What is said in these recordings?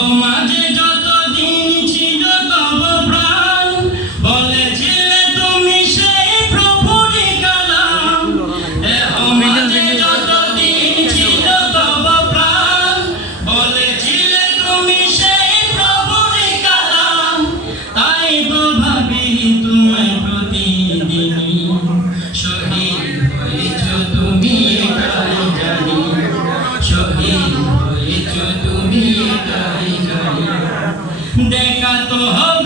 সমাজে যতদিন ছিল তব প্রাণ বলেছিলে তুমি সেই প্রভুরি কালাম। সমাজে যতদিন ছিল তব প্রাণ বলেছিলে তুমি সেই প্রভুরি কালাম। তাই তো ভাবি তোমায় প্রতিদিনই। শহীদ হয়েছ তুমি করেছ তুমি তাই জানি। দেখা তো হবে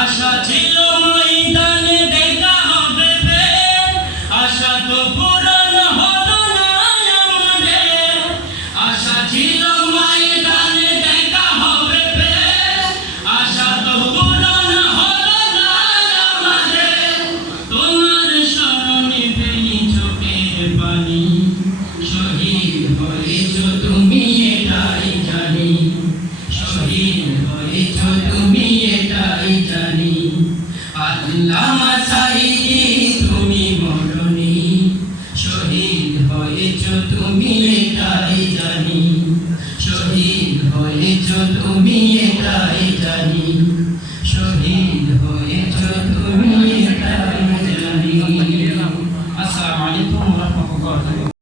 ভাষা যে হয়েছ তুমি এটাই জানি।